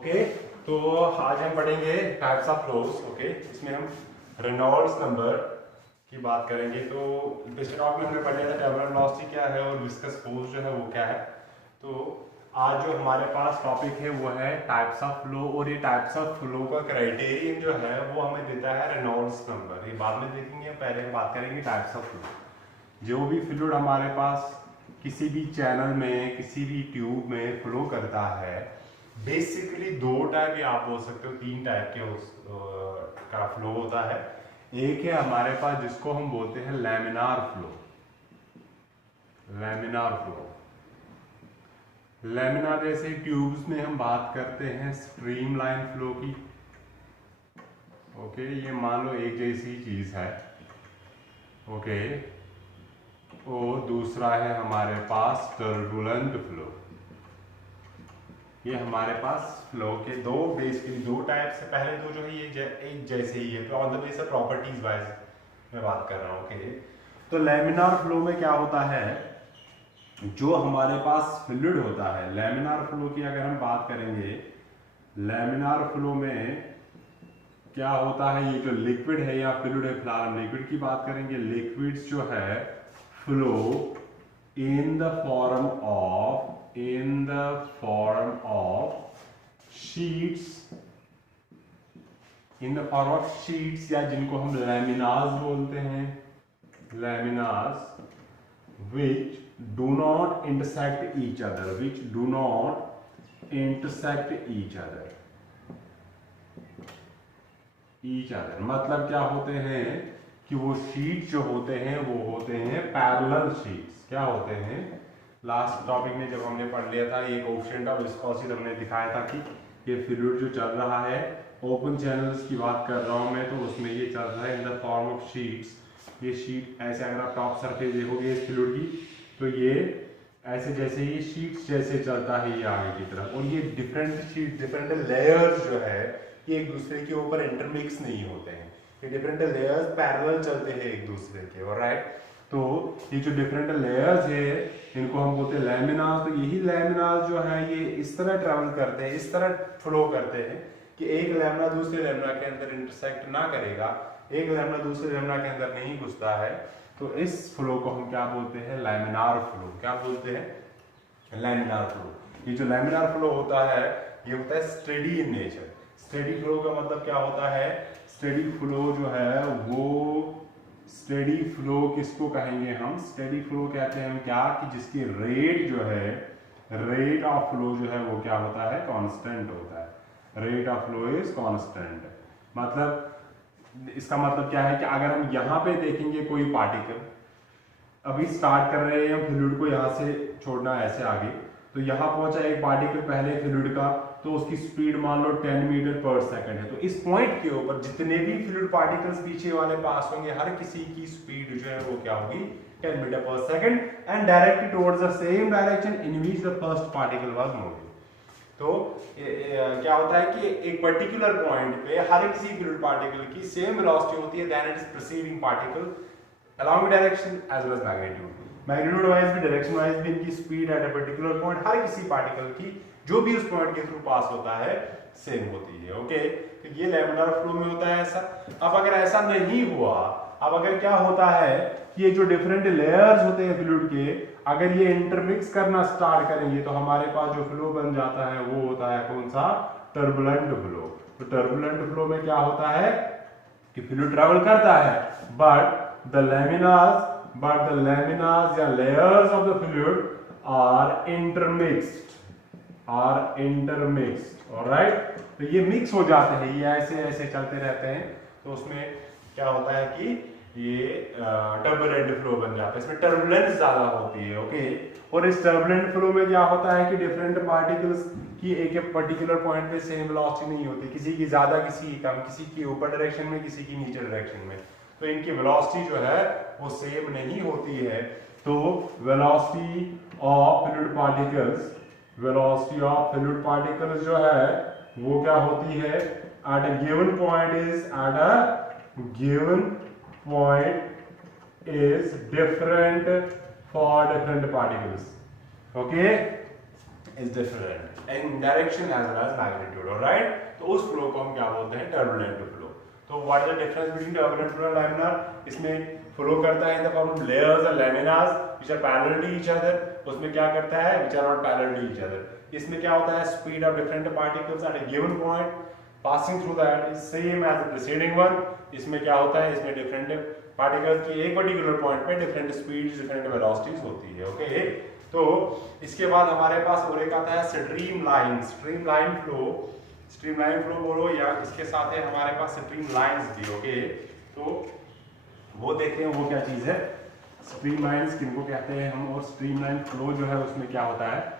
Okay, तो आज हम पढ़ेंगे टाइप्स ऑफ फ्लोज। ओके, इसमें हम रेनॉल्ड्स नंबर की बात करेंगे। तो पिछले टॉपिक में हमने पढ़ लिया था टर्बुलेंट वेलोसिटी क्या है और विस्कस फोर्स जो है वो क्या है। तो आज जो हमारे पास टॉपिक है वो है टाइप्स ऑफ फ्लो, और ये टाइप्स ऑफ फ्लो का क्राइटेरियन जो है वो हमें देता है रेनॉल्ड्स नंबर। ये बाद में देखेंगे, पहले हम बात करेंगे टाइप्स ऑफ फ्लो। जो भी फ्लूइड हमारे पास किसी भी चैनल में, किसी भी ट्यूब में फ्लो करता है, बेसिकली दो टाइप या आप बोल सकते हो तीन टाइप के का फ्लो होता है। एक है हमारे पास जिसको हम बोलते हैं laminar flow. Laminar flow, laminar जैसे ट्यूब्स में हम बात करते हैं स्ट्रीमलाइन फ्लो की। ओके, ये मान लो एक जैसी चीज है। ओके, और दूसरा है हमारे पास टर्बुलेंट फ्लो। ये हमारे पास फ्लो के दो बेसिकली दो टाइप से, पहले दो जो है ये एक जैसे ही है, on the basis properties wise मैं बात कर रहा हूँ। ओके, तो लैमिनार फ्लो में क्या होता है, जो हमारे पास फ्लूइड होता है, लैमिनार फ्लो की अगर हम बात करेंगे, लैमिनार फ्लो में क्या होता है, ये जो लिक्विड है या फ्लूइड है, फिलहाल हम लिक्विड की बात करेंगे। लिक्विड्स जो है flow in the form of sheets, या जिनको हम लैमिनास बोलते हैं, लैमिनास which do not intersect each other, मतलब क्या होते हैं कि वो शीट जो होते हैं वो होते हैं पैरेलल शीट्स। क्या होते हैं, लास्ट टॉपिक में जब हमने पढ़ लिया था ये कोएफिशिएंट ऑफ विस्कोसिटी, हमने दिखाया था कि ये फ्लूइड जो चल रहा है ओपन चैनल्स की बात कर रहा हूं मैं, तो उसमें ये चल रहा है in the form of sheets. ये शीट ऐसे, अगर आप टॉप सरफेस देखोगे इस फ्लूइड की, तो ये ऐसे जैसे ये शीट्स जैसे चलता है ये आगे की तरफ, और ये डिफरेंट शीट, डिफरेंट लेयर्स जो है ये एक दूसरे के ऊपर इंटरमिक्स नहीं होते हैं, ये डिफरेंट लेयर्स पैरेलल चलते हैं एक दूसरे के। ऑलराइट, तो ये जो डिफरेंट लेयर्स है इनको हम बोलते हैं लैमिनास। तो यही लैमिनास जो है ये इस तरह ट्रैवल करते हैं, इस तरह फ्लो करते हैं कि एक लैमिना दूसरे लैमिना के अंदर इंटरसेक्ट ना करेगा, एक लैमिना दूसरे लैमिना के अंदर नहीं घुसता है। तो इस फ्लो को हम क्या बोलते हैं, लैमिनार फ्लो। क्या बोलते हैं, लैमिनार फ्लो। ये जो लैमिनार फ्लो होता है ये होता है steady in nature. Steady flow का मतलब क्या होता है, स्टेडी फ्लो जो है वो, स्टेडी फ्लो किसको कहेंगे हम, स्टेडी फ्लो कहते हैं हम क्या, कि जिसकी रेट जो है, रेट ऑफ फ्लो जो है वो क्या होता है, कांस्टेंट होता है। Rate of flow is constant. मतलब इसका मतलब क्या है कि अगर हम यहाँ पे देखेंगे कोई पार्टिकल, अभी स्टार्ट कर रहे हैं हम फ्लूइड को यहाँ से छोड़ना ऐसे आगे, तो यहाँ पहुंचा एक पार्टिकल पहले फ्लूइड का, तो उसकी स्पीड मान लो 10 मीटर पर सेकंड है। तो इस पॉइंट के ऊपर जितने भी फ्लूइड पार्टिकल्स पीछे वाले पास होंगे, हर किसी की स्पीड जो है वो क्या होगी, 10 मीटर पर second, and directed towards the same direction in which the first particle was moving. तो क्या होता है कि एक पर्टिकुलर पॉइंट पे हर किसी फ्लूइड पार्टिकल की सेम वेलोसिटी होती है then it is preceding particle along with direction as well as magnitude wise भी, डायरेक्शन वाइज भी इनकी speed at a particular point हर किसी पार्टिकल की जो भी उस पॉइंट के थ्रू पास होता है सेम होती है। ओके, तो ये लैमिनार फ्लो में होता है ऐसा। अब अगर ऐसा नहीं हुआ, अब अगर क्या होता है कि ये जो डिफरेंट लेयर्स होते हैं फ्लूइड के, अगर ये इंटरमिक्स करना स्टार्ट करेंगे तो हमारे पास जो फ्लो बन जाता है वो होता है कौन सा, टर्बुलेंट फ्लो। तो टर्बुलेंट फ्लो में क्या होता है कि फ्लूइड ट्रैवल करता है, बट the laminas या layers of the fluid are intermixed, alright। तो ये मिक्स हो जाते हैं, ये ऐसे ऐसे चलते रहते हैं, तो उसमें क्या होता है कि ये टर्बुलेंट फ्लो बन जाता है, इसमें टर्बुलेंस ज्यादा होती है। ओके, और इस टर्बुलेंट फ्लो में क्या होता है कि डिफरेंट पार्टिकल्स की एक पर्टिकुलर पॉइंट पे सेम वेलोसिटी नहीं होती, किसी की ज्यादा, किसी की कम, किसी की ऊपर डायरेक्शन में, किसी की नीचे डायरेक्शन में, तो इनकी वेलोसिटी जो है वो सेम नहीं होती है। तो वेलोसिटी ऑफ फ्लूइड पार्टिकल्स जो है वो क्या होती है, at a given point is different for different particles. Okay, is different in direction as well as magnitude, alright. तो उस फ्लो को हम क्या बोलते हैं, टर्बुलेंट फ्लो। तो what is the difference between turbulent flow and laminar? इसमें flow करता है in the form of layers and laminas which are parallel to each other. उसमें क्या करता है, which are not parallel to each other. इसमें क्या होता है, speed of different particles at a given point passing through that is same as the preceding one. इसमें क्या होता है, इसमें डिफरेंट पार्टिकल्स की एक पर्टिकुलर पॉइंट पे डिफरेंट स्पीड्स डिफरेंट वेलोसिटीज होती है, ओके। तो इसके बाद हमारे पास और एक आता है स्ट्रीमलाइन। स्ट्रीमलाइन फ्लो बोलो, या इसके साथ है हमारे पास स्ट्रीमलाइंस भी, ओके। तो वो देखते हैं वो क्या चीज है, स्ट्रीमलाइंस किनको कहते हैं हम, और स्ट्रीमलाइन फ्लो जो है उसमें क्या होता है।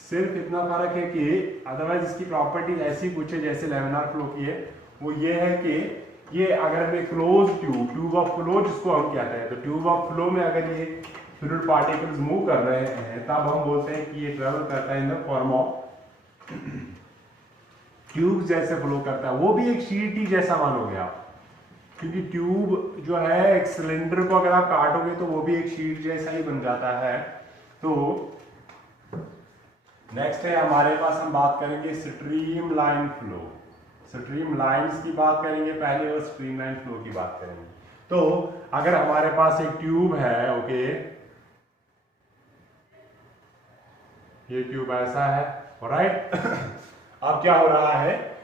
सिर्फ इतना फर्क है कि अदरवाइज इसकी प्रॉपर्टीज ऐसी कुछ है जैसे लैमिनार फ्लो की है। वो ये है कि ये अगर मैं क्लोज ट्यूब ऑफ फ्लो जिसको हम कहते हैं, तो ट्यूब ऑफ फ्लो में अगर ये फ्लूइड पार्टिकल्स मूव कर रहे हैं तब हम बोलते हैं कि ये ट्रेवल करता है in the form of tube जैसे फ्लो करता है। वो भी एक शीट ही जैसा मानोगे आप, क्योंकि ट्यूब जो है एक सिलेंडर को अगर आप काटोगे तो वो भी एक शीट जैसा ही बन जाता है। तो नेक्स्ट है हमारे पास, हम बात करेंगे स्ट्रीमलाइन फ्लो। स्ट्रीमलाइंस की बात करेंगे पहले और स्ट्रीमलाइन फ्लो की बात करेंगे। तो अगर हमारे पास एक ट्यूब है, ओके, ये ट्यूब ऐसा है, ऑलराइट। अब क्या हो रहा है,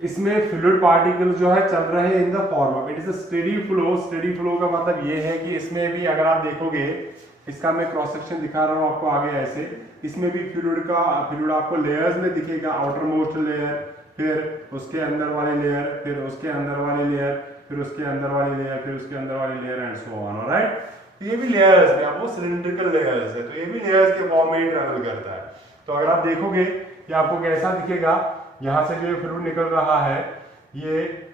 इसमें फ्लूइड पार्टिकल्स जो है चल रहे हैं इन the form of, it is a steady flow. Steady flow का मतलब ये है कि इसमें भी अगर आप देखोगे, इसका मैं क्रॉस सेक्शन दिखा रहा हूं आपको आगे ऐसे, इसमें भी फ्लूइड आपको लेयर्स में दिखेगा, आउटर मोस्ट लेयर, फिर उसके अंदर वाली लेयर, फिर उसके अंदर वाली लेयर, फिर उसके अंदर वाली लेयर, फिर उसके अंदर वाली layer and so on, alright. तो ये भी लेयर्स है, वो सिलिंड्रिकल लेयर्स है, तो ये भी लेयर्स के फॉर्म में ही ट्रैवल करता है। तो अगर आप देखोगे कि आपको कैसा दिखेगा, यहां से जो फ्लूइड निकल रहा है, ये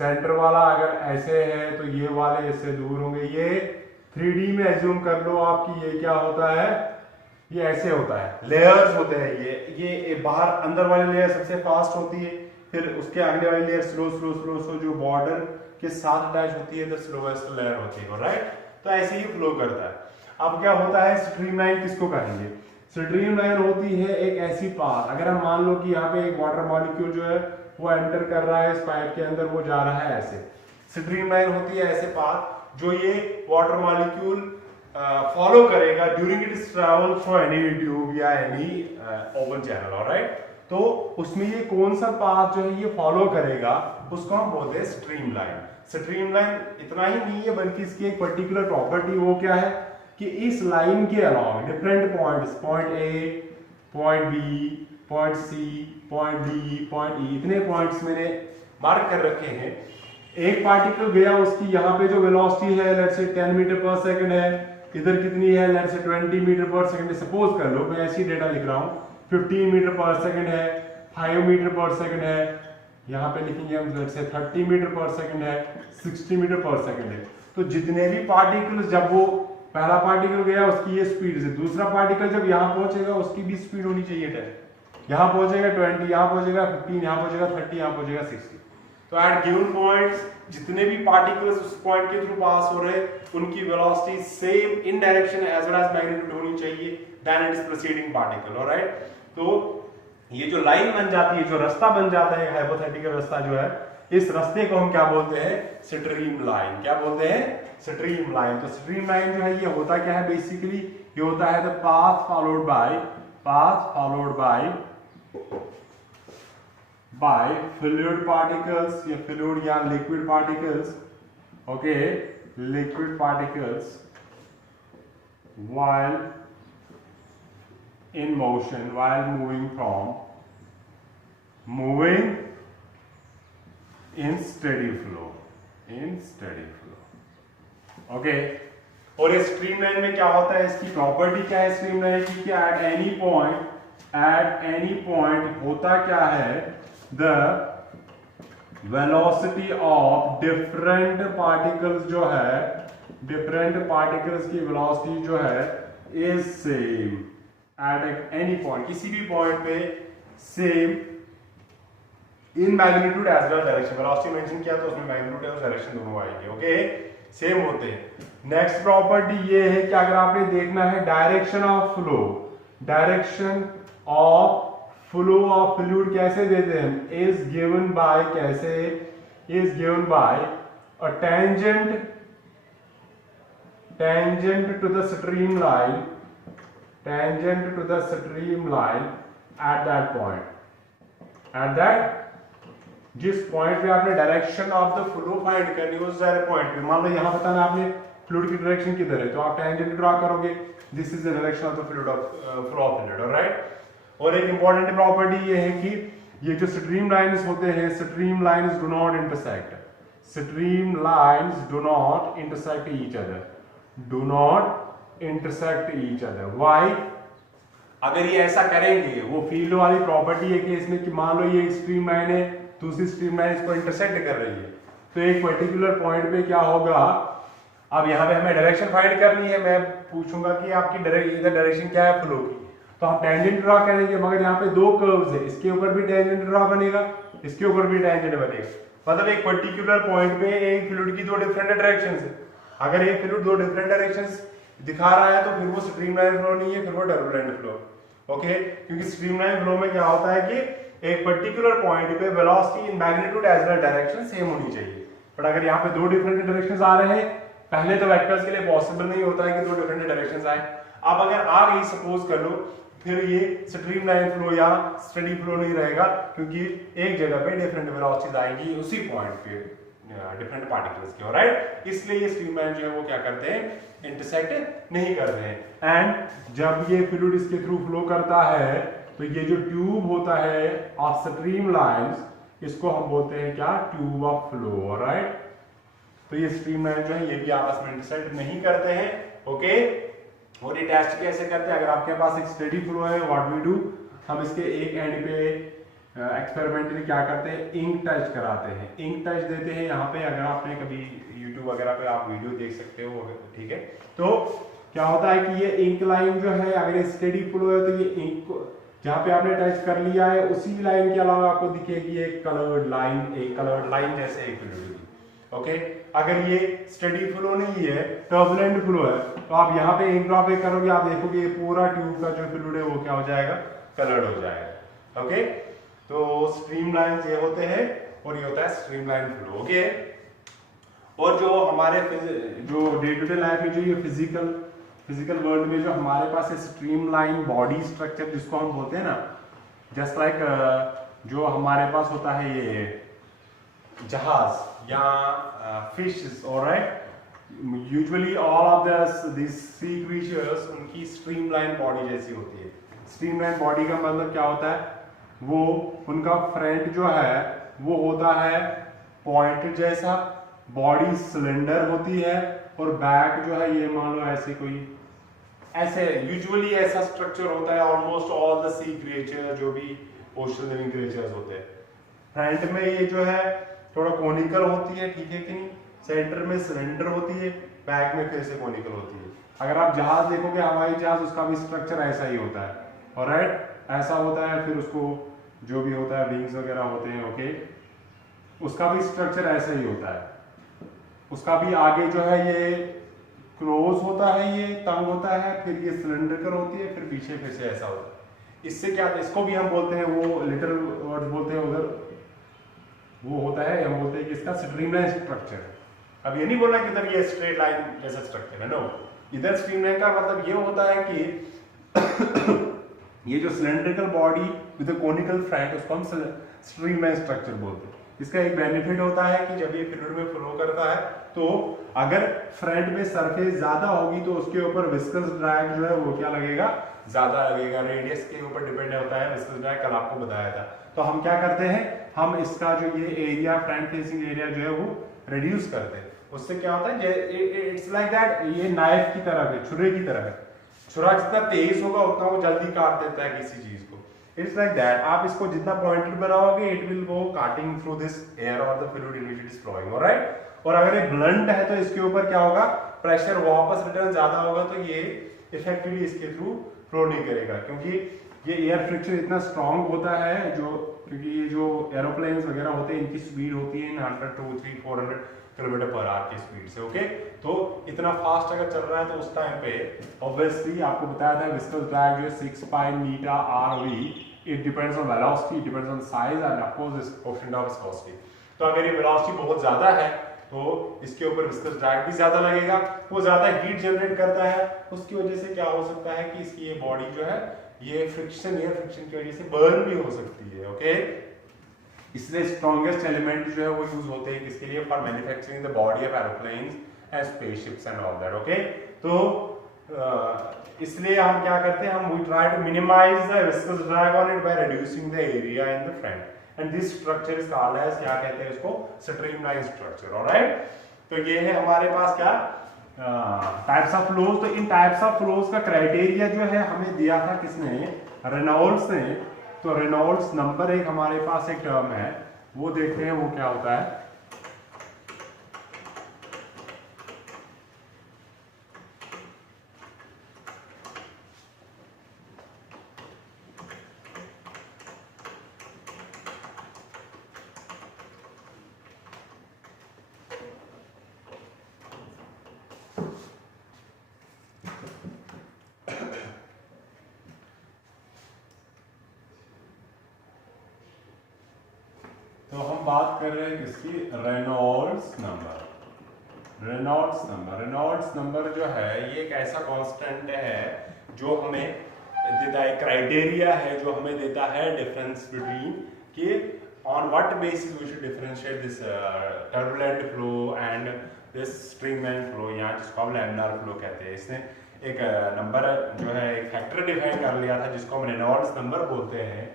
सेंटर वाला अगर ऐसे है तो ये वाले इससे दूर होंगे। ये 3D में एज्यूम कर लो आपकी, ये क्या होता है, ये ऐसे होता है, लेयर्स होते हैं। ये बाहर अंदर वाली लेयर सबसे फास्ट होती है, फिर उसके आगे वाली layer slow slow slow slow जो बॉर्डर के साथ अटैच होती है, तो स्लोएस्ट लेयर होती है, राइट। तो ऐसे ही फ्लो करता है। अब क्या होता है, स्ट्रीमलाइन किसको कहेंगे? स्ट्रीमलाइन होती है एक ऐसी पाथ, अगर हम मान लो कि यहाँ पे एक वाटर मॉलिक्यूल जो है वो एंटर कर रहा है इस पाइप के अंदर, वो जा रहा है ऐसे। स्ट्रीमलाइन होती है ऐसे पाथ जो ये वाटर मॉलिक्यूल फॉलो करेगा during its travel through any tube या एनी ओपन चैनल, ऑलराइट। तो उसमें ये कौन सा पाथ जो है ये फॉलो करेगा, उसको हम बोलते हैं स्ट्रीमलाइन। स्ट्रीमलाइन इतना ही नहीं है, बल्कि इसकी एक पर्टिकुलर प्रॉपर्टी, वो क्या है कि इस लाइन के अलावा different points, point A, point B, point C, point D, point E, इतने पॉइंट्स मैंने मार्क कर रखे हैं। एक पार्टिकल गया, उसकी यहाँ पे जो वेलोसिटी है लेट्स से 10 मीटर पर सेकंड है, इधर कितनी है लेट्स से 20 मीटर पर सेकंड, सपोज कर लो, मैं ऐसी डेटा लिख रहा हूँ, 15 मीटर पर सेकंड है, 5 मीटर पर सेकंड है, यहाँ पे लिखेंगे हम लेट्स से 30 मीटर पर सेकंड है, 60 मीटर पर सेकंड है। तो जितने भी पार्टिकल्स, जब वो पहला पार्टिकल गया उसकी ये स्पीड से, दूसरा पार्टिकल जब यहाँ पहुंचेगा उसकी भी स्पीड होनी चाहिए 10, यहाँ पहुंचेगा 20, यहाँ पहुंचेगा 15, यहाँ पहुंचेगा 30, यहाँ पहुंचेगा 60। तो एट गिवन पॉइंट्स जितने भी पार्टिकल्स उस पॉइंट के थ्रू पास हो रहे उनकी velocity same in direction as well as magnitude होनी चाहिए then it is preceding particle, alright. तो ये जो लाइन बन जाती है, जो रास्ता बन जाता है, हाइपोथेटिकल रास्ता जो है, इस रास्ते को हम क्या बोलते हैं, स्ट्रीम लाइन। क्या बोलते हैं, स्ट्रीम लाइन। तो स्ट्रीम लाइन जो है ये होता क्या है, बेसिकली ये होता है the path followed by fluid particles या फ्लूइड या liquid particles, okay, liquid particles while in motion, while moving in steady flow, okay. और इस स्ट्रीमलाइन में क्या होता है, इसकी प्रॉपर्टी क्या है स्ट्रीमलाइन की, कि एट एनी पॉइंट होता क्या है, the velocity of different particles जो है, डिफरेंट पार्टिकल्स की वेलोसिटी जो है is same at any point, किसी भी पॉइंट पे same in magnitude as well direction. Velocity mention किया तो उसमें मैग्नीट्यूड और डायरेक्शन दोनों आएंगे, ओके, सेम होते हैं। नेक्स्ट प्रॉपर्टी ये है कि अगर आपने देखना है direction of flow, direction of flow of fluid कैसे देते हैं, इज गिवन बाय, कैसे, is given bye a tangent to the streamline, tangent to the streamline at that point, at that जिस पॉइंट पे आपने direction of the flow find करनी है उस सारे पॉइंट पे, मान लो यहां बताना आपने फ्लूइड की डायरेक्शन किधर है, तो आप टेंजेंट ड्रा करोगे, this is the direction of the fluid of flow of fluid, alright. और एक इंपॉर्टेंट प्रॉपर्टी ये है कि ये जो स्ट्रीम लाइन्स होते हैं, stream lines do not intersect, stream lines do not intersect each other, do not intersect each other. Why? अगर ये ऐसा करेंगे, वो फील्ड वाली प्रॉपर्टी है कि इसमें कि मान लो ये स्ट्रीम लाइन है, दूसरी स्ट्रीम लाइन इसको इंटरसेक्ट कर रही है, तो एक पर्टिकुलर पॉइंट पे क्या होगा, अब यहाँ पे हमें डायरेक्शन फाइंड करनी है, मैं पूछूंगा कि आपकी इधर डायरेक्शन क्या है फ्लो की, तो हम टेंजेंट ड्रा करेंगे, मगर यहाँ पे दो कर्व्स है, इसके ऊपर भी टेंजेंट ड्रा बनेगा, इसके ऊपर भी टेंजेंट बनेगा, मतलब एक पर्टिकुलर पॉइंट पे एक फ्लूइड की दो डिफरेंट डायरेक्शंस है। अगर एक फ्लूइड दो डिफरेंट डायरेक्शंस दिखा रहा है तो फिर वो स्ट्रीमलाइन फ्लो नहीं है, फिर वो टर्बुलेंट फ्लो, ओके। क्योंकि स्ट्रीमलाइन फ्लो में क्या होता है कि एक पर्टिकुलर पॉइंट पे velocity in magnitude as well direction same होनी चाहिए, बट अगर यहाँ पे दो डिफरेंट डायरेक्शंस आ रहे हैं, पहले तो वेक्टर्स के लिए पॉसिबल नहीं होता है कि दो डिफरेंट डायरेक्शंस आए। अब अगर आ गई, सपोज कर लो, फिर ये स्ट्रीमलाइन फ्लो या स्टेडी फ्लो नहीं रहेगा, क्योंकि एक जगह पे डिफरेंट वेलोसिटीज आएंगी उसी पॉइंट पे डिफरेंट पार्टिकल्स की, ऑलराइट। इसलिए ये स्ट्रीमलाइन जो है वो क्या करते हैं, इंटरसेक्ट नहीं करते हैं। एंड जब ये फ्लूइड इसके थ्रू फ्लो करता है तो ये जो ट्यूब होता है ऑफ स्ट्रीमलाइंस, इसको हम बोलते हैं क्या, ट्यूब ऑफ फ्लो, ऑलराइट। तो ये स्ट्रीमलाइन जो है ये भी आपस में इंटरसेक्ट नहीं करते हैं, ओके। और ये टेस्ट कैसे करते हैं, अगर आपके पास एक स्टेडी फ्लो है, व्हाट वी डू, हम इसके एक एंड पे एक्सपेरिमेंटली क्या करते हैं, इंक टच कराते हैं, इंक टच देते हैं यहाँ पे। अगर आपने कभी यूट्यूब वगैरह पे आप वीडियो देख सकते हो, ठीक है। तो क्या होता है कि ये इंक लाइन जो है, अगर स्टेडी फ्लो है तो ये इंक को जहाँ पे आपने टच कर लिया है उसी लाइन के अलावा आपको दिखेगी एक कलर्ड लाइन, एक कलर्ड लाइन जैसे एक फ्लूइड, ओके। अगर ये स्टेडी फ्लो नहीं है, टर्बुलेंट फ्लो है, तो आप यहाँ पे इंक ड्रॉप करोगे, आप देखोगे ये पूरा ट्यूब का जो फ्लूइड है वो क्या हो जाएगा, कलर्ड हो जाएगा, ओके। तो स्ट्रीमलाइंस ये होते हैं और ये होता है स्ट्रीमलाइन फ्लो, ओके। और जो हमारे जो डे टू डे लाइफ में जो ये फिजिकल वर्ल्ड में जो हमारे पास है स्ट्रीमलाइन बॉडी स्ट्रक्चर जिसको हम बोलते हैं ना, जस्ट लाइक जो हमारे पास होता है ये जहाज या fishes, alright. Usually all of this sea creatures, उनकी स्ट्रीमलाइन बॉडी जैसी होती है। स्ट्रीमलाइन बॉडी का मतलब क्या होता है, वो उनका फ्रंट जो है वो होता है पॉइंट जैसा, बॉडी सिलेंडर होती है, और बैक जो है ये मान लो ऐसे कोई ऐसे यूजुअली ऐसा स्ट्रक्चर होता है almost all the sea creature, जो भी ओशन लिविंग क्रिएचर्स होते हैं। फ्रंट में ये जो है थोड़ा कोनिकल होती है, ठीक है कि नहीं, सेंटर में सिलेंडर होती है, बैक में फिर से कोनिकल होती है। अगर आप जहाज देखोगे, हवाई जहाज, उसका भी स्ट्रक्चर ऐसा ही होता है, ऑलराइट, ऐसा होता है। फिर उसको जो भी होता है विंग्स वगैरह होते हैं, ओके, उसका भी स्ट्रक्चर ऐसा ही होता है। उसका भी आगे जो है ये क्लोज होता है, ये तंग होता है, फिर ये सिलेंड्रिकल होती है, फिर पीछे फिर से ऐसा होता है। इससे क्या, इसको भी हम बोलते हैं, वो लिटिल वर्ड बोलते हैं उधर, वो होता है, हम बोलते हैं कि इसका स्ट्रीमलाइन स्ट्रक्चर है। अब ये नहीं बोलना कि इधर ये स्ट्रेट लाइन जैसा स्ट्रक्चर है, नो। इधर स्ट्रीमलाइन का मतलब ये होता है कि ये जो cylindrical body with conical front, उसको हम स्ट्रीमलाइन स्ट्रक्चर बोलते हैं। इसका एक बेनिफिट होता है कि जब ये फ्लूइड में फ्लो करता है तो अगर फ्रंट में सरफेस ज्यादा होगी तो उसके ऊपर विस्कस ड्रैग जो है वो क्या लगेगा, ज्यादा लगेगा। रेडियस के ऊपर डिपेंड होता है विस्कस ड्रैग, कल आपको बताया था। तो हम क्या करते हैं, हम इसका जो ये एरिया, फ्रंट फेसिंग एरिया जो है वो रिड्यूस करते हैं। उससे क्या होता है, इट्स लाइक दैट, ये नाइफ की तरह है, छुरे की तरह है। छुरा जितना तेज होगा उतना वो जल्दी काट देता है किसी चीज को। इट्स लाइक दैट, आप इसको जितना पॉइंटेड बनाओगे, it will go cutting through this air और the fluid in which it is flowing, alright. और अगर ये ब्लंट है तो इसके ऊपर क्या होगा, प्रेशर वापस रिटर्न ज्यादा होगा, तो ये इफेक्टिवली इसके थ्रू फ्लो नहीं करेगा, क्योंकि ये एयर फ्रिक्शन इतना स्ट्रांग होता है, जो क्योंकि ये जो एरोप्लेन्स वगैरह होते हैं इनकी स्पीड होती है 100, 200, 300, 400, किलोमीटर पर आवर की स्पीड से। ओके, तो इतना फास्ट अगर चल रहा है तो उस टाइम पे ऑब्वियसली आपको बताया था विस्कस ड्रैग जो 6 pi eta r v, it depends on velocity, depends on size and of course this coefficient of viscosity. तो अगर ये वेलोसिटी बहुत ज्यादा है तो इसके ऊपर विस्कस ड्रैग भी ज्यादा लगेगा, वो ज्यादा हीट जनरेट करता है, उसकी वजह से क्या हो सकता है कि इसकी ये बॉडी जो है ये फ्रिक्शन, एयर फ्रिक्शन की वजह से बर्न भी हो सकती है। ओके, इसलिए स्ट्रॉन्गेस्ट एलिमेंट जो है वो यूज होते हैं किसके लिए, for manufacturing the body of aeroplanes and spaceships and all that. Okay, तो इसलिए हम क्या करते हैं, हम we try to minimise the viscous drag on it by reducing the area in the front, and this structure is called as, क्या कहते हैं इसको, स्ट्रीमलाइन स्ट्रक्चर। ऑलराइट, तो ये है हमारे पास क्या टाइप्स ऑफ फ्लोज। तो इन टाइप्स ऑफ फ्लोज का क्राइटेरिया जो है हमें दिया था किसने, रेनॉल्ड्स ने। तो रेनॉल्ड्स नंबर एक हमारे पास एक टर्म है, वो देखते हैं वो क्या होता है। तो हम बात कर रहे हैं किसकी, रेनॉल्ड्स नंबर। रेनॉल्ड्स नंबर जो है ये एक ऐसा कांस्टेंट है जो हमें देता है, क्राइटेरिया है जो हमें देता है डिफरेंस बिटवीन कि on what basis we should differentiate this turbulent flow and this streamline flow, यहाँ जिसको हम लैमिनार फ्लो कहते हैं। इसने एक नंबर जो है एक फैक्टर डिफाइन कर लिया था जिसको हम रेनॉल्ड्स नंबर बोलते हैं,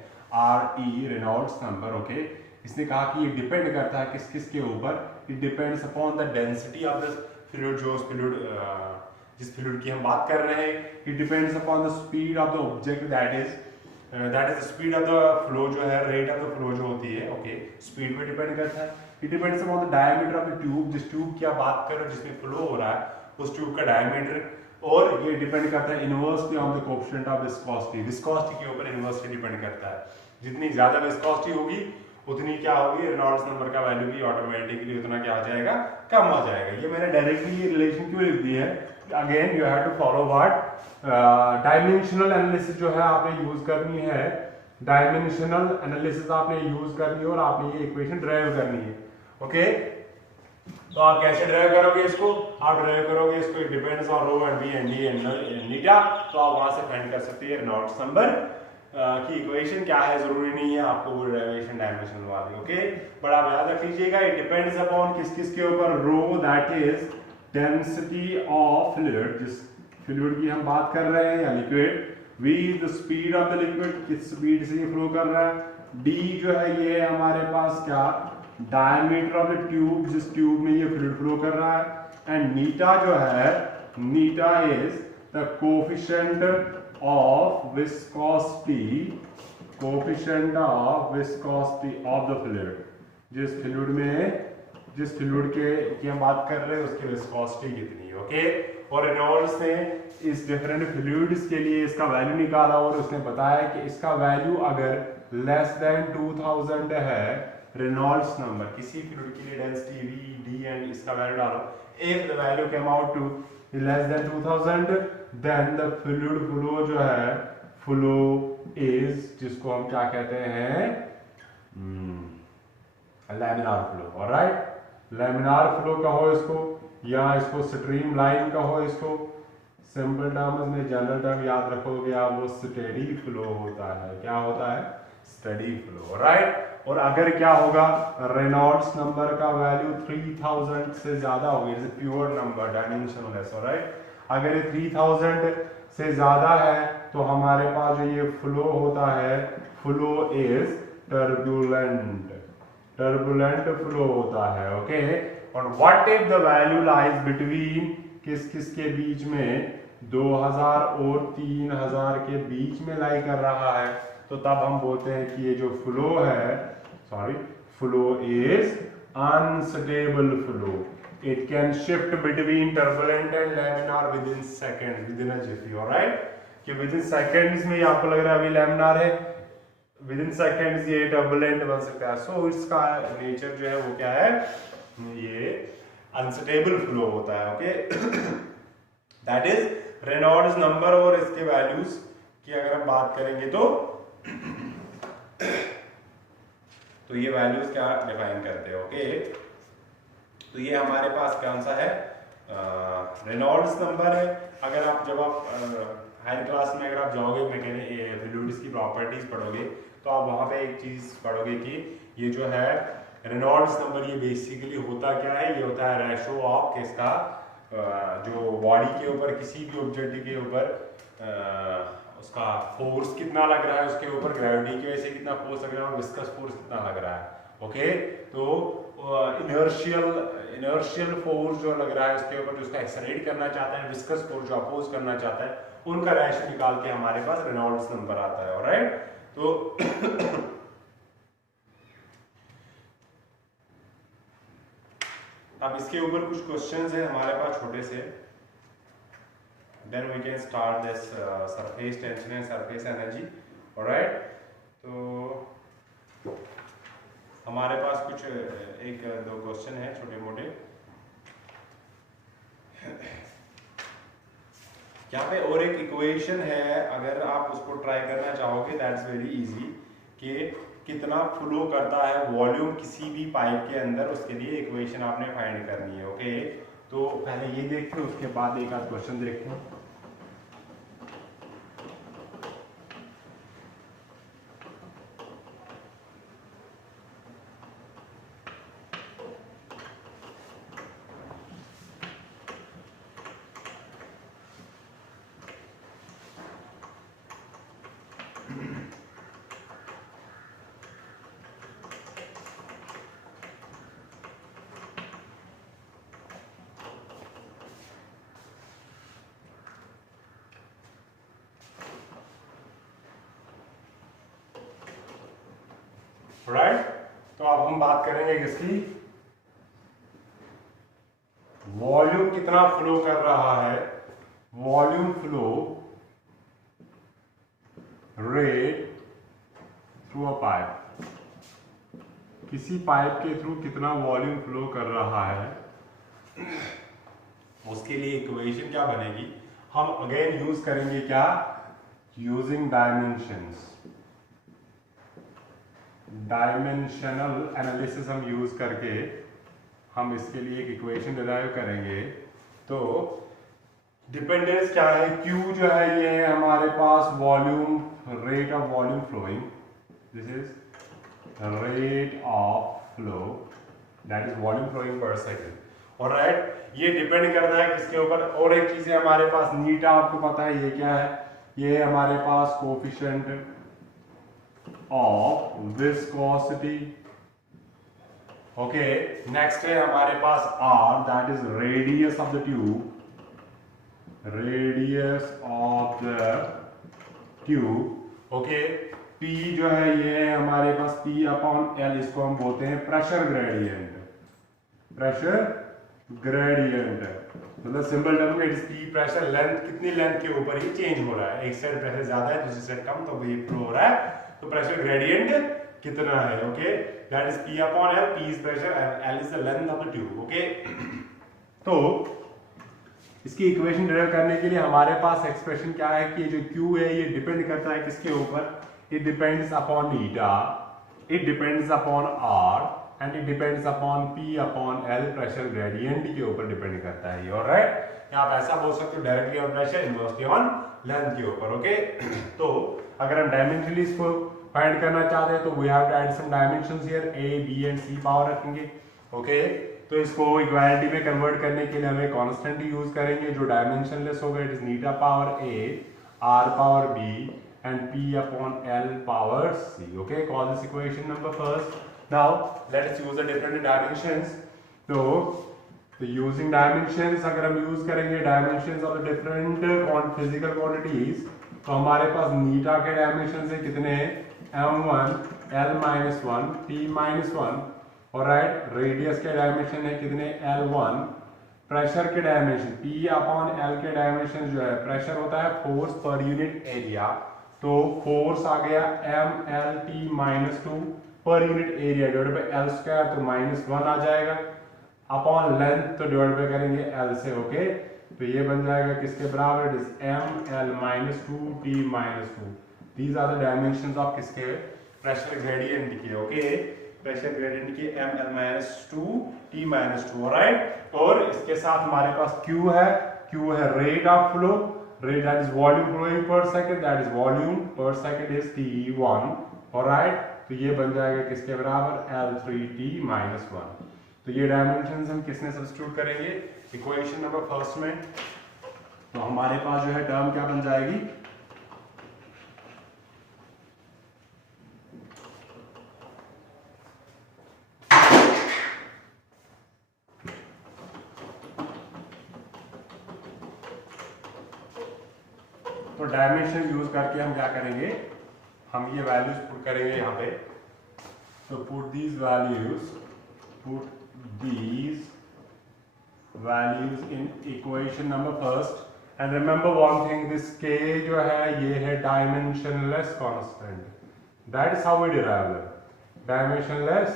RE रेनॉल्ड्स नंबर। ओके, इसने कहा कि ये डिपेंड करता है किस किस के ऊपर, it depends upon the density of the fluid, जो फ्लूइड जिस फ्लूइड की हम बात कर रहे हैं, it depends upon the speed of the object, that is the speed of the flow जो है, रेट ऑफ द फ्लो जो होती है। ओके, स्पीड पे डिपेंड करता है। It depends upon the diameter of the tube, जिस ट्यूब की आप बात कर रहे हो जिसमें फ्लो हो रहा है उस ट्यूब का डायमीटर, और ये डिपेंड करता है inversely on the coefficient of viscosity, viscosity के ऊपर इनवर्सली डिपेंड करता है। जितनी ज्यादा विस्कोसिटी होगी उतनी क्या होगी, रेनॉल्ड्स नंबर का वैल्यू भी ऑटोमेटिकली उतना क्या हो जाएगा, कम हो जाएगा। ये मैंने डायरेक्टली ये रिलेशन क्यों लिख दी है, again you have to follow what dimensional analysis जो है आपने यूज करनी है, डायमेंशनल एनालिसिस आपने यूज करनी है और आपने ये इक्वेशन ड्राइव करनी है। ओके, तो आप कैसे ड्राइव करोगे इसको, आप ड्राइव करोगे इसको, it depends on rho and b and d and eta, तो आप वहां से फाइंड कर सकते हैं रेनॉल्ड्स नंबर की इक्वेशन क्या है, जरूरी नहीं है आपको वो डेरिवेशन डायमेंशनल वाली। ओके, बट आप याद रख लीजिएगा इट डिपेंड्स अपॉन किस किस के ऊपर, rho that is density of fluid, जिस फ्लूइड की हम बात कर रहे हैं या liquid, v the speed of the liquid, किस स्पीड से ये फ्लो कर रहा है, डी जो है ये हमारे पास क्या, डायमीटर ऑफ द ट्यूब, जिस ट्यूब में ये फ्लूइड फ्लो कर रहा है, एंड नीटा जो है, eta is the coefficient of viscosity, coefficient of viscosity of the fluid, जिस फ्लूइड में, जिस फ्लूइड की हम बात कर रहे हैं उसकी विस्कोसिटी कितनी है। ओके, और रेनॉल्ड्स ने इस डिफरेंट फ्लूइड्स के लिए इसका वैल्यू निकाला और उसने बताया कि इसका वैल्यू अगर लेस देन 2000 है, रेनॉल्ड्स नंबर किसी फ्लूइड के लिए डेंसिटी V, D एंड इसका वैल्यू डालो, if the value came out to less than 2000 then the fluid flow जो है, फ्लो इज, जिसको हम क्या कहते हैं, laminar flow. Alright, laminar flow कहो इसको, या इसको स्ट्रीम लाइन कहो, इसको सिंपल टर्म्स में, जनरल टर्म याद रखोगे आप, वो स्टेडी फ्लो होता है। क्या होता है, स्टेडी फ्लो। राइट, और अगर क्या होगा, रेनॉल्ड्स नंबर का वैल्यू 3000 से ज्यादा होगी, it's a pure number, dimensionless. Alright, अगर ये 3000 से ज्यादा है तो हमारे पास जो ये फ्लो होता है, flow is turbulent, turbulent flow होता है। ओके, और what if the value lies between, किस किस के बीच में, 2000 और 3000 के बीच में लाई कर रहा है, तो तब हम बोलते हैं कि ये जो फ्लो है, sorry, flow is unstable flow, it can shift between turbulent and laminar within seconds, within a jiffy। alright, कि within seconds में आपको लग रहा है अभी laminar है, within seconds ये turbulent बन सकता है। so इसका नेचर जो है वो क्या है, ये अनस्टेबल फ्लो होता है। Okay, that is Reynolds number. और इसके वैल्यूज की अगर हम बात करेंगे तो ये वैल्यूज क्या डिफाइन करते हैं। ओके, तो ये हमारे पास कौन सा है, रेनॉल्ड्स नंबर है। अगर आप जब आप हायर क्लास में अगर आप जाओगे मैकेनिकल फ्लूइड्स की प्रॉपर्टीज पढ़ोगे तो आप वहां पे एक चीज पढ़ोगे कि ये जो है रेनॉल्ड्स नंबर, ये बेसिकली होता क्या है, ये होता है रेशो ऑफ किसका, जो बॉडी के ऊपर किसी भी ऑब्जेक्ट के ऊपर उसका फोर्स कितना लग रहा है, उसके ऊपर ग्रेविटी की वजह से कितना फोर्स लग रहा है और विस्कस फोर्स कितना लग रहा है। ओके, तो इनर्शियल फोर्स जो लग रहा है उसके ऊपर, जो उसका एक्सेलरेट करना चाहता है, विस्कस फोर्स जो अपोज करना चाहता है, उनका रेशो निकाल के हमारे पास रेनॉल्ड्स नंबर आता है। ऑलराइट, तो अब इसके ऊपर कुछ क्वेश्चंस है हमारे पास छोटे से, then we can start this surface tension and surface energy. Alright, तो हमारे पास कुछ एक दो क्वेश्चन है छोटे मोटे। यहाँ पे और एक इक्वेशन है, अगर आप उसको ट्राई करना चाहोगे दैट्स वेरी इजी, कि कितना फ्लो करता है वॉल्यूम किसी भी पाइप के अंदर, उसके लिए इक्वेशन आपने फाइंड करनी है। ओके, तो पहले ये देखते हैं, उसके बाद एक आध क्वेश्चन देखते हैं। राइट, तो अब हम बात करेंगे किसकी, वॉल्यूम कितना फ्लो कर रहा है, volume flow rate through a pipe, किसी पाइप के थ्रू कितना वॉल्यूम फ्लो कर रहा है, उसके लिए इक्वेशन क्या बनेगी। हम अगेन यूज करेंगे क्या, यूजिंग डायमेंशंस, डायमेंशनल एनालिसिस हम यूज करके हम इसके लिए एक इक्वेशन डिराइव करेंगे। तो डिपेंडेंस क्या है, Q जो है ये है हमारे पास volume, rate of volume flowing, this is rate of flow, that is volume flowing per second. Alright, ये डिपेंड करता है किसके ऊपर। और एक चीज है हमारे पास नीटा, आपको पता है ये क्या है, ये हमारे पास coefficient of viscosity. Okay, next है हमारे पास R, that is radius of the tube, radius of the tube. Okay, P जो है ये है हमारे पास P अपॉन L, इसको हम बोलते हैं प्रेशर ग्रेडियंट, प्रेशर ग्रेडियंट मतलब सिंपल टर्म में it is P pressure, length कितनी लेंथ के ऊपर ये चेंज हो रहा है, एक साइड प्रेशर ज्यादा है दूसरी साइड कम, तो ये फ्लो हो रहा है, तो प्रेशर ग्रेडियंट कितना है। Okay, that is P upon L, P is pressure and L is the length of the tube. Okay, तो इसकी इक्वेशन डिराइव करने के लिए हमारे पास एक्सप्रेशन क्या है कि जो Q है ये डिपेंड करता है किसके ऊपर, it depends upon eta, it depends upon R and it depends upon P upon L, pressure gradient के ऊपर डिपेंड करता है। ऑलराइट, आप ऐसा बोल सकते हो directly on pressure, inversely on length के ऊपर। ओके, तो अगर हम डायमेंशनली इसको फाइंड करना चाहते हैं तो we have to add some dimensions here, A, B and C power रखेंगे। ओके, तो इसको इक्वालिटी में कन्वर्ट करने के लिए हमें कांस्टेंट यूज करेंगे जो डायमेंशनलेस होगा, it is Neeta power A, R power B and P upon L power C। Okay, call this equation number first. Now let us use the different dimensions. तो using dimensions, अगर हम use करेंगे dimensions of the different physical quantities, तो हमारे पास नीटा के dimension है कितने हैं, m1, L-1, T-1। और राइट, रेडियस के डायमेंशन है कितने, L1। प्रेशर के डायमेंशन P अपॉन L के डायमेंशन जो है, प्रेशर होता है फोर्स पर यूनिट एरिया, तो फोर्स आ गया mLT-2 पर unit area divided by L square, तो -1 आ जाएगा। अपॉन लेंथ तो डिवाइड बाय करेंगे एल से, ओके। तो ये बन जाएगा किसके बराबर, it is M L minus two T minus two. These are the dimensions of किसके, प्रेशर ग्रेडियंट के, ओके। प्रेशर ग्रेडियंट की M L minus two T minus two, alright. और इसके साथ हमारे पास क्यू है, क्यू है rate of flow, rate that is volume flowing per second, that is volume per second is T1, alright. तो ये बन जाएगा किसके बराबर, L3T माइनस 1। तो ये डायमेंशंस हम किसने सब्स्टिट्यूट करेंगे, इक्वेशन नंबर फर्स्ट में। तो हमारे पास जो है टर्म क्या बन जाएगी, तो डायमेंशन यूज करके हम क्या करेंगे, हम ये वैल्यूज पुट करेंगे यहाँ पे। तो put these values in equation number first. And remember one thing, this k जो है ये है dimensionless constant, that is how we derive dimensionless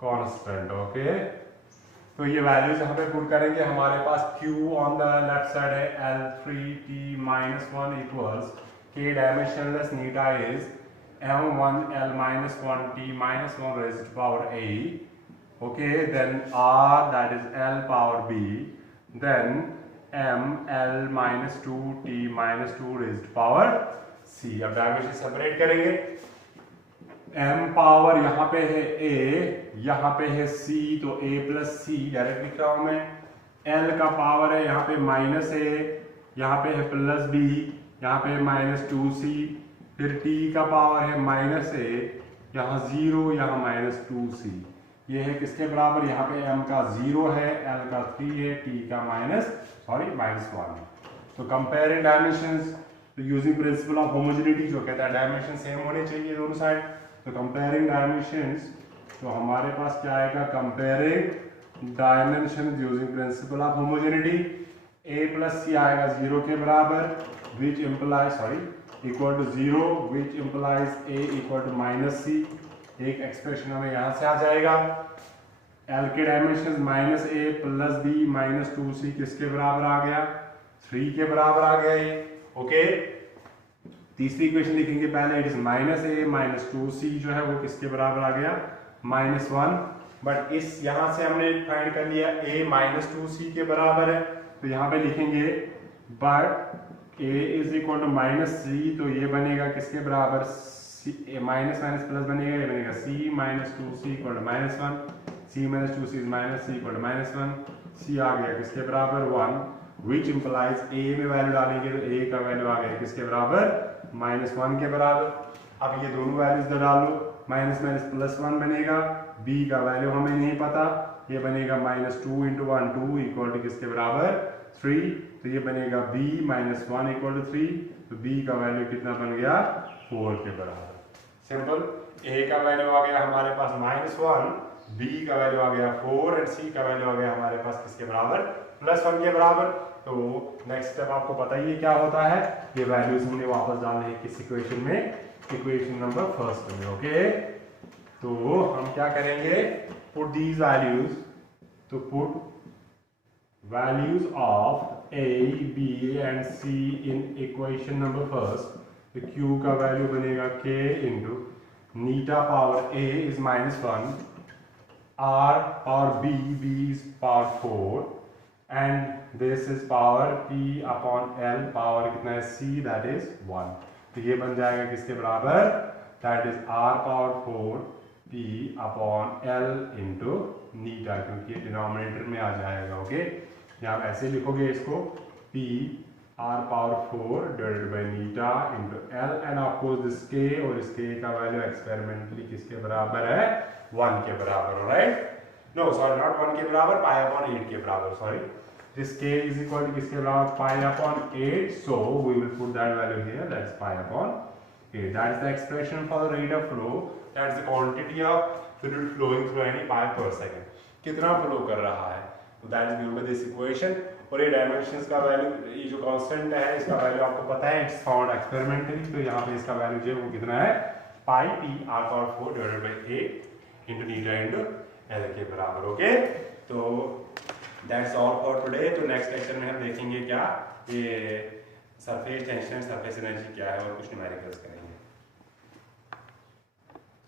constant, okay. तो ये वैल्यूज यहाँ पे पुट करेंगे। हमारे पास Q on the left side है L3T minus 1 equals K dimensionless eta is M1L minus 1T minus 1 raised to power A, okay, then R that is L power B, then M L minus 2T minus 2 raised to power C। अब dimension separate करेंगे। M power यहाँ पे है A, यहाँ पे है C, तो A plus C direct लिख रहा हूं मैं। L का पावर है यहाँ पे माइनस A, यहाँ पे है प्लस B, यहाँ पे है माइनस 2C, फिर T का पावर है माइनस A, यहाँ 0, यहाँ माइनस 2C। ये है किसके बराबर, यहाँ पे M का 0 है, L का 3 है, T का माइनस 1 है। तो कंपेयरिंग डायमेंशंस, तो यूजिंग प्रिंसिपल ऑफ होमोजेनिटी जो कहता है डायमेंशन सेम होने चाहिए दोनों साइड। तो कंपेयरिंग डायमेंशंस, तो हमारे पास क्या आएगा, comparing dimension using principle of homogeneity. A plus C आएगा 0 के बराबर, which implies equal to 0, which implies A equal to minus C। एक एक्सप्रेशन हमें यहाँ से आ जाएगा। L के dimension minus A plus B minus 2C किसके बराबर आ गया, 3 के बराबर आ गया ये, ओके। तीसरी इक्वेशन लिखेंगे पहले, it is minus A minus 2C जो है वो किसके बराबर आ गया, माइनस 1। बट इस यहाँ से हमने फाइंड कर लिया A माइनस 2C के बराबर है, तो यहाँ पे लिखेंगे but A is equal to minus C, तो ये बनेगा किसके बराबर, माइनस माइनस प्लस बनेगा, ये बनेगा C minus 2C equal to minus 1, C minus 2C is minus C equal to minus 1, C आ गया किसके बराबर 1, विच इम्प्लाइज A में वैल्यू डालेंगे तो A का वैल्यू आ गया किसके बराबर, माइनस 1 के बराबर। अब ये दोनों वैल्यूज डालो, माइनस माइनस प्लस 1 बनेगा, B का वैल्यू हमें नहीं पता, ये बनेगा माइनस 2 इंटू 1 2 इक्वल टू किसके बराबर 3, तो ये बनेगा B माइनस 1 इक्वल टू 3, तो B का वैल्यू कितना बन गया, 4 के बराबर। सिंपल, A का वैल्यू आ गया हमारे पास माइनस 1, B का वैल्यू आ गया 4 एंड C का वैल्यू आ गया हमारे पास किसके बराबर, प्लस 1 के बराबर। तो नेक्स्ट स्टेप आपको पता ही है क्या होता है, ये वैल्यूज हमने वापस डालने हैं किस इक्वेशन में, इक्वेशन नंबर फर्स्ट में, ओके। तो हम क्या करेंगे, पुट दीज वैल्यूज, तो put values of A, B and C in equation number first. तो Q का वैल्यू बनेगा K into Neeta power A is minus 1, R power B is power 4 and this is power P upon L power कितना है C, that is 1। तो ये बन जाएगा किसके बराबर, that is R power 4 P upon L into eta, क्योंकि ये डिनोमिनेटर में आ जाएगा, ओके। यहाँ ऐसे लिखोगे इसको, P R power 4 divided by Neeta into L and of course this K, और इस K का वैल्यू एक्सपेरिमेंटली किसके बराबर है, 1 के बराबर, राइट। नो सॉरी, नॉट 1 के बराबर, पाई अपॉन 8 के बराबर, sorry. This K is equal to किसके बराबर, pi upon 8, so we will put that value here, that is pi upon 8, that is the expression for the rate of flow, that is the quantity of fluid flowing through any pipe per second, कितना flow कर रहा है, तो that is given by this equation. और ये dimensions का value, ये जो कांस्टेंट है इसका वैल्यू आपको पता है, इट्स फाउंड एक्सपेरिमेंटली, तो यहाँ पे इसका वैल्यू जो है वो कितना है, पाई P R power 4 divided by 8 into Neeta into L के बराबर, ओके। तो दैट्स ऑल फॉर टुडे। तो नेक्स्ट लेक्चर में हम देखेंगे क्या, ये सरफेस टेंशन, सरफेस एनर्जी क्या है, और कुछ न्यूमेरिकल्स करेंगे।